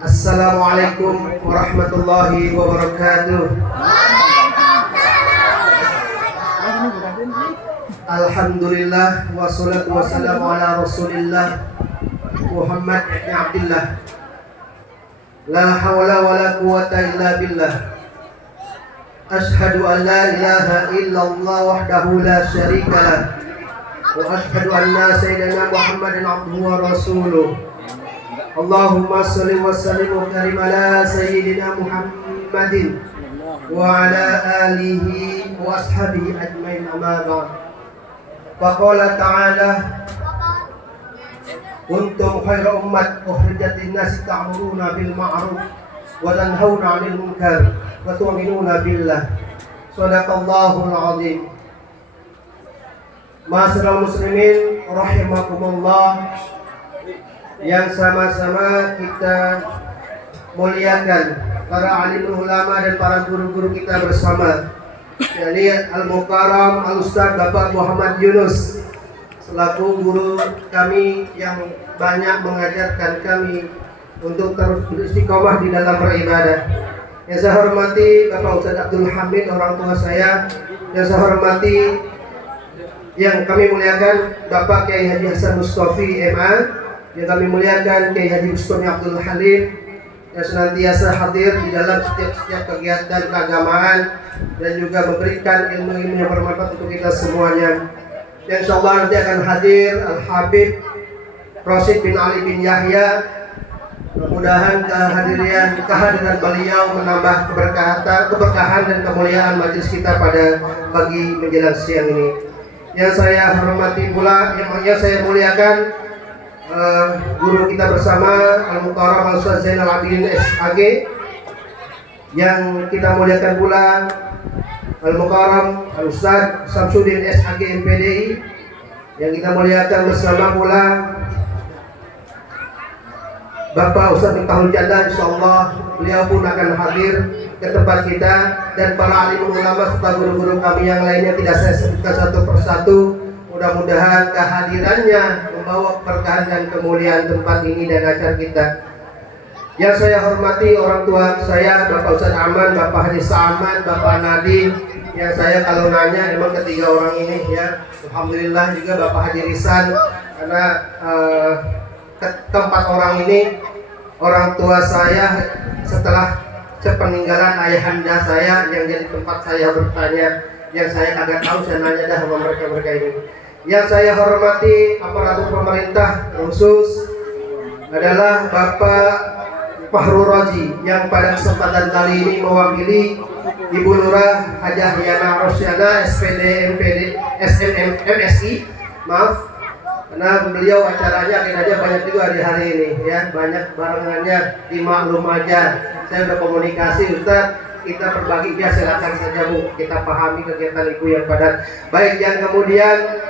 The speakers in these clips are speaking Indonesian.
Assalamualaikum warahmatullahi wabarakatuh. Alhamdulillah wassalatu wassalamu ala rasulillah Muhammad ibn Abdillah. La hawla wa la quwwata illa billah. Ashhadu an la ilaha illallah wahdahu la syarika lah. Wa ashhadu anna sayyidina Muhammadan abduhu wa rasuluh. Allahumma salli wa sallim wa karim ala sayyidina Muhammadin wa ala alihi wa ashabihi ajmain, amma ba'd. Faqala ta'ala, kuntum khaira ummat ukhrijat lin-nasi ta'muruna bil ma'ruf wa tanhauna 'anil munkar wa tu'minuna billah. Shadaqallahul 'azim. Ma'asyiral muslimin rahimakumullah, yang sama-sama kita muliakan para alim ulama dan para guru-guru kita bersama, yakni Al-Mukarram Al-Ustaz Bapak Muhammad Yunus selaku guru kami yang banyak mengajarkan kami untuk terus beristiqomah di dalam beribadah. Yang saya hormati Bapak Ustaz Abdul Hamid, orang tua saya. Yang saya hormati, yang kami muliakan Bapak Kiai Haji Hasan Mustafi MA. Yang kami muliakan Kiai Haji Bustami Abdul Halim, yang senantiasa hadir di dalam setiap kegiatan keagamaan dan juga memberikan ilmu-ilmu yang bermanfaat untuk kita semuanya. Dan insyaallah nanti akan hadir Al-Habib Rosid bin Ali bin Yahya. Mudah-mudahan kehadiran beliau menambah keberkahan dan kemuliaan majelis kita pada pagi menjelang siang ini. Yang saya hormati pula, yang saya muliakan guru kita bersama Al-Mukarram Al-Ustaz Zainal Abidin SAG. Yang kita muliakan pula Al-Mukarram Al-Ustaz Samsudin SAG MPDI. Yang kita muliakan bersama pula Bapak Ustaz Miftahul Jannah, insyaallah beliau pun akan hadir ke tempat kita, dan para alim ulama serta guru-guru kami yang lainnya tidak saya sebutkan satu persatu. Mudah-mudahan kehadirannya membawa keberkahan dan kemuliaan tempat ini dan acara kita. Yang saya hormati orang tua saya, Bapak Ustaz Aman, Bapak Haji Sa'aman, Bapak Nadim. Yang saya kalau nanya emang ketiga orang ini ya, alhamdulillah juga Bapak Haji Risan, karena keempat orang ini orang tua saya setelah sepeninggalan ayahanda saya yang jadi tempat saya bertanya. Yang saya kagak tahu, saya nanya dah sama mereka ini. Yang saya hormati aparatur pemerintah khusus adalah Bapak Fahru Roji, yang pada kesempatan kali ini mewakili Ibu Lurah Hajah Yana Rosyana SPD MPD SMM MSI, maaf, karena beliau acaranya akhirnya banyak juga di hari ini ya, banyak barengannya, dimaklum aja. Saya udah komunikasi, Ustaz, kita berbagi dia, silakan saja Bu, kita pahami kegiatan Ibu yang padat. Baik, yang kemudian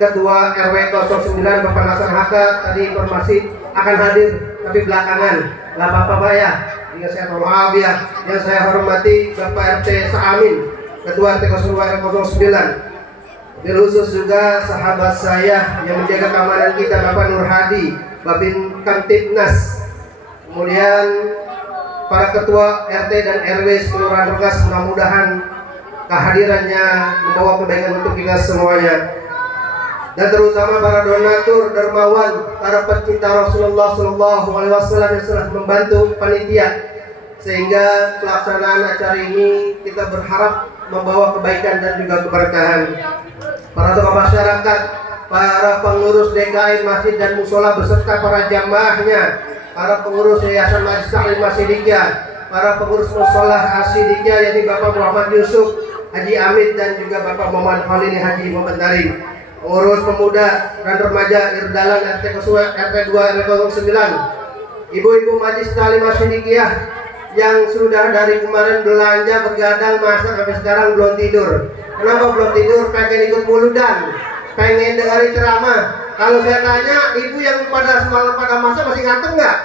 Ketua RW 09 Bapak Nasar Haka tadi informasi akan hadir tapi belakangan, nggak apa-apa Pak ya, ini saya mohon maaf ya. Yang saya hormati Bapak RT Saamin, Ketua RT 02 09. Dan khusus juga sahabat saya yang menjaga keamanan kita, Bapak Nur Hadi, Babin Kamtibnas. Kemudian para ketua RT dan RW Kelurahan Rengas, mudah-mudahan kehadirannya membawa kebaikan untuk kita semuanya. Dan terutama para donatur, dermawan, para pecinta Rasulullah SAW yang telah membantu panitia, sehingga pelaksanaan acara ini kita berharap membawa kebaikan dan juga keberkahan. Para tokoh masyarakat, para pengurus DKI masjid dan musola beserta para jamaahnya, para pengurus Yayasan Majlis Taklim Asidikiyah, para pengurus musola Asidikiyah yakni Bapak Muhammad Yusuf Haji Amit dan juga Bapak Muhammad Khalil Haji Muhammad Darim, pengurus pemuda dan remaja Irdalan RT 2 RW 09, ibu-ibu Majlis Taklim Asidikiyah yang sudah dari kemarin belanja begadang masak sampai sekarang belum tidur. Kenapa belum tidur? Pengen ikut muludan, pengen dengar ceramah. Kalau saya tanya, ibu yang pada semalam pada masak masih ngantuk nggak?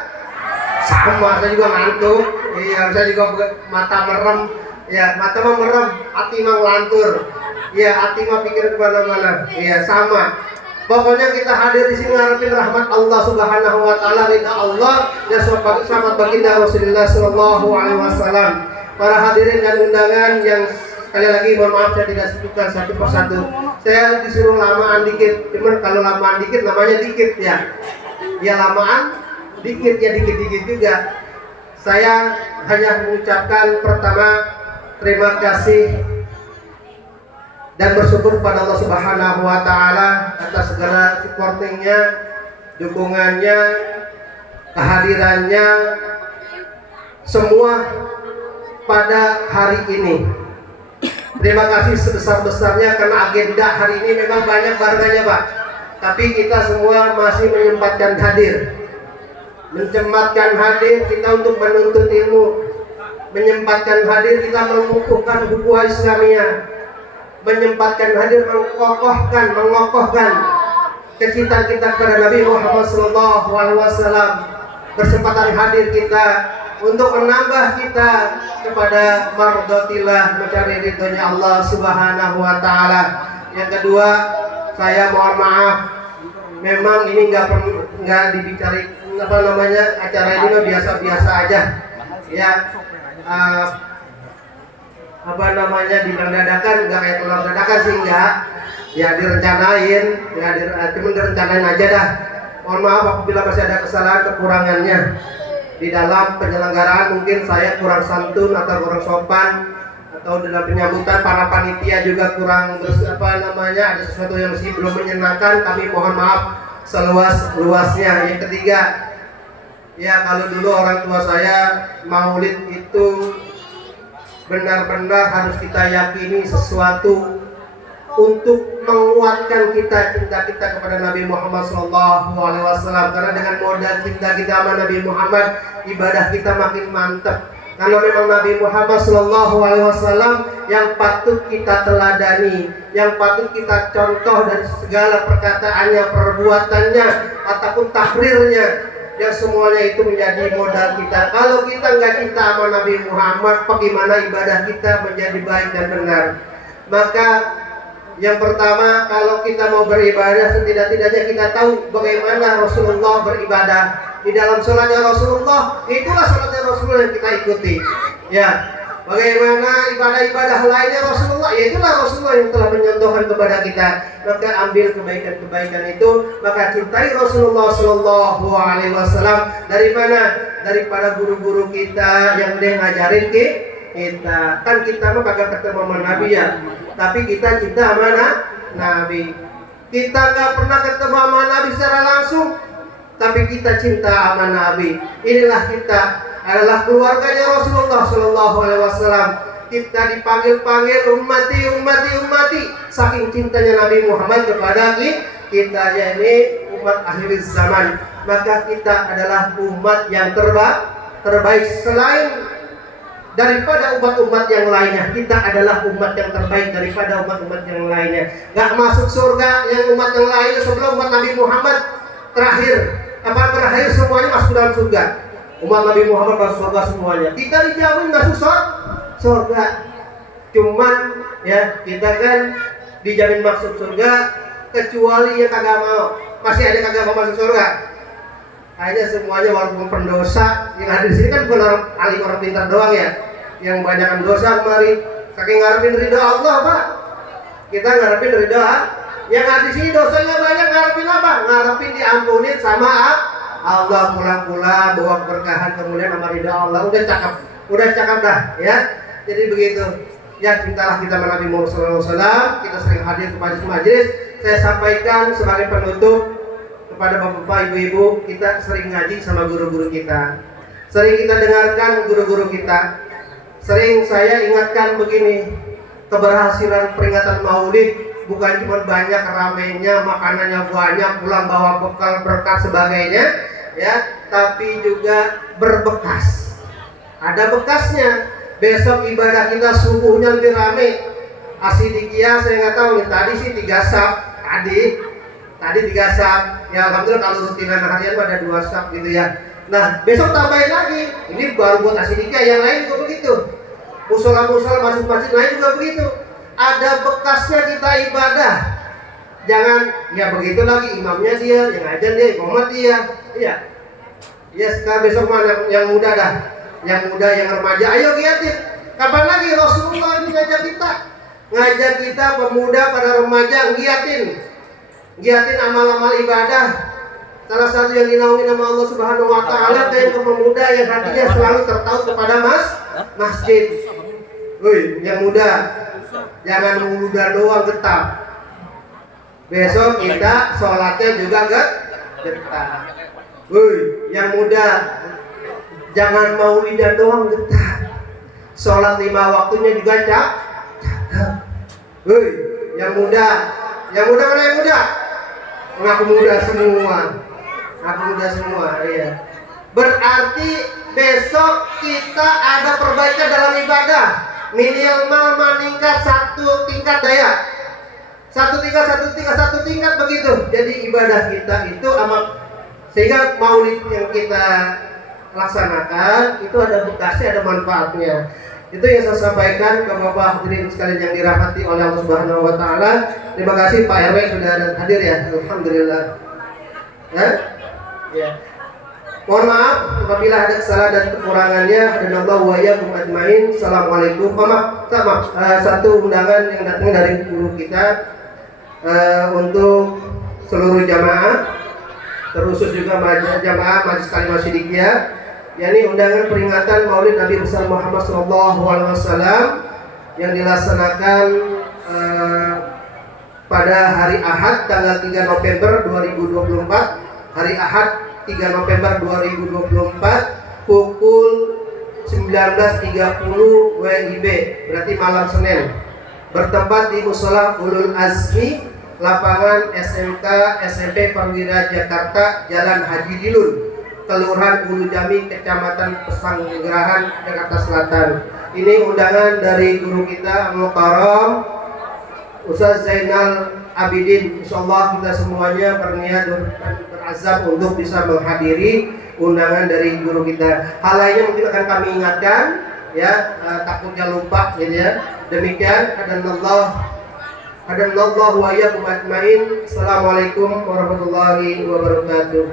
Sama, saya juga ngantuk. Iya, saya juga mata merem. Ya, mata mah merem, hati mah ngelantur. Ya, hati mah pikir kemana-mana. Iya, sama. Pokoknya kita hadir di sini ngarepin rahmat Allah Subhanahu wa taala, ridha Allah dan selamat baginda Rasulullah sallallahu alaihi wasallam. Para hadirin dan undangan yang sekali lagi mohon maaf saya tidak sebutkan satu persatu. Saya disuruh lamaan dikit, cuman kalau lamaan dikit namanya dikit ya. Ya lamaan dikit ya dikit-dikit juga. Saya hanya mengucapkan pertama terima kasih dan bersyukur pada Allah Subhanahu wa taala atas segala supportingnya, dukungannya, kehadirannya semua pada hari ini. Terima kasih sebesar-besarnya karena agenda hari ini memang banyak barengannya Pak. Tapi kita semua masih menyempatkan hadir. Menyempatkan hadir kita untuk menuntut ilmu. Menyempatkan hadir kita mengukuhkan ukhuwah Islamiyah. Menyempatkan hadir mengokohkan kecintaan kita kepada Nabi Muhammad SAW. Berkesempatan hadir kita untuk menambah kita kepada mardhatillah, mencari ridhonya Allah Subhanahu wa taala. Yang kedua, saya mohon maaf, memang ini nggak dibicari acara ini biasa-biasa aja ya. Dibilang dadakan, nggak kayak tulang dadakan sih, enggak ya, direncanain, cuma direncanain aja dah. Mohon maaf apabila masih ada kesalahan kekurangannya di dalam penyelenggaraan, mungkin saya kurang santun atau kurang sopan, atau dalam penyambutan para panitia juga kurang ada sesuatu yang masih belum menyenangkan. Kami mohon maaf seluas-luasnya. Yang ketiga, ya kalau dulu orang tua saya maulid itu benar-benar harus kita yakini sesuatu untuk menguatkan cinta kita kepada Nabi Muhammad SAW. Karena dengan modal cinta kita sama Nabi Muhammad, ibadah kita makin mantap. Karena memang Nabi Muhammad SAW yang patut kita teladani, yang patut kita contoh dari segala perkataannya, perbuatannya, ataupun takrirnya, yang semuanya itu menjadi modal kita. Kalau kita nggak cinta sama Nabi Muhammad, bagaimana ibadah kita menjadi baik dan benar? Maka yang pertama, kalau kita mau beribadah, setidak-tidaknya kita tahu bagaimana Rasulullah beribadah. Di dalam sholatnya Rasulullah, itulah sholatnya Rasulullah yang kita ikuti. Ya, bagaimana ibadah-ibadah lainnya Rasulullah, ya itulah Rasulullah yang telah menyontohkan kepada kita. Maka ambil kebaikan-kebaikan itu, maka cintai Rasulullah Sallallahu Alaihi Wasallam. Dari mana? Daripada guru-guru kita yang dia ngajarin kita. Kan kita mah kagak ketemu sama Nabi ya, tapi kita cinta sama Nabi. Kita nggak pernah ketemu sama Nabi secara langsung, tapi kita cinta sama Nabi. Inilah kita, adalah keluarganya Rasulullah Sallallahu Alaihi Wasallam. Kita dipanggil ummati, saking cintanya Nabi Muhammad kepada kita, yakni umat akhir zaman. Maka kita adalah umat yang terbaik selain daripada umat-umat yang lainnya. Kita adalah umat yang terbaik daripada umat-umat yang lainnya. Gak masuk surga yang umat yang lainnya sebelum umat Nabi Muhammad terakhir semuanya masuk dalam surga. Umat Nabi Muhammad masuk surga semuanya. Kita dijamin masuk surga. Cuman ya kita kan dijamin masuk surga kecuali yang kagak mau. Masih ada kagak mau masuk surga. Hanya semuanya walaupun pendosa yang ada di sini kan bukan orang alim, orang pintar doang ya, yang banyakkan dosa kemarin. Saking ngarepin ridha Allah Pak, kita ngarepin ridha. Yang ada di sini dosanya banyak, ngarepin apa? Ngarepin diampunin sama Allah, pulang-pulang bawa keberkahan kemudian sama ridha Allah. Udah cakep dah ya. Jadi begitu. Ya, cintalah kita sama Nabi Muhammad SAW. Kita sering hadir kepada majelis. Saya sampaikan sebagai penutup kepada bapak-bapak, ibu-ibu, kita sering ngaji sama guru-guru kita, sering kita dengarkan guru-guru kita. Sering saya ingatkan begini, keberhasilan peringatan maulid bukan cuma banyak ramenya, makanannya banyak, pulang bawa bekal berkah sebagainya ya, tapi juga berbekas. Ada bekasnya. Besok ibadah kita subuhnya lebih rame. Asidikia saya nggak tahu nih, tadi sih 3 sab, tadi 3 sab. Ya alhamdulillah kalau rutinan harian ada 2 sab gitu ya. Nah besok tambahin lagi. Ini baru buat asidikia, yang lain juga begitu. Musola masjid-masjid lain juga begitu. Ada bekasnya kita ibadah. Jangan ya begitu lagi, imamnya dia, yang ngajar dia, imamat dia. Iya. Ya sekarang besok mana yang muda dah, yang muda, yang remaja, ayo giatin. Kapan lagi Rasulullah ini ngajak kita pemuda pada remaja giatin amal-amal ibadah. Salah satu yang dinaungi nama Allah Subhanahu Wa Taala kayak pemuda yang hatinya selalu tertaut kepada masjid. Woi, yang muda, jangan muda doang getah. Besok kita sholatnya juga getah. Woi, yang muda, jangan maulidan doang getah. Sholat 5 waktunya juga cakep. Woi, yang muda mana yang muda? Ngaku muda semua. Iya. Berarti besok kita ada perbaikan dalam ibadah. Minimal meningkat satu tingkat daya. Satu tingkat begitu. Jadi ibadah kita itu amat, sehingga maulid yang kita laksanakan itu ada bekasnya, ada manfaatnya. Itu yang saya sampaikan ke Bapak hadirin sekalian yang dirahmati oleh Allah Subhanahu Wa Taala. Terima kasih Pak RW sudah hadir ya. Alhamdulillah. Ya. Mohon maaf apabila ada kesalahan dan kekurangannya. Hadanallahu wa iyyakum ajmain. Assalamualaikum. Satu undangan yang datang dari guru kita untuk seluruh jamaah, terkhusus juga jamaah Majelis Kalimah Sidikiyah, yakni undangan peringatan Maulid Nabi besar Muhammad SAW yang dilaksanakan pada hari Ahad tanggal 3 November 2024. Hari Ahad 3 November 2024 pukul 19.30 WIB, berarti malam Senin, bertempat di Musola Ulul Azmi, lapangan SMK SMP Perwira Jakarta, Jalan Haji Dilun, Kelurahan Ulu Jami, Kecamatan Pesanggerahan, Jakarta Selatan. Ini undangan dari guru kita Al-Mukarram Ustaz Zainal Abidin. Insyaallah kita semuanya berniat dan berazam untuk bisa menghadiri undangan dari guru kita. Hal lainnya mungkin akan kami ingatkan ya, takutnya lupa gitu ya. Demikian, hadanallahu wa iyyakum ajmain. Assalamualaikum warahmatullahi wabarakatuh.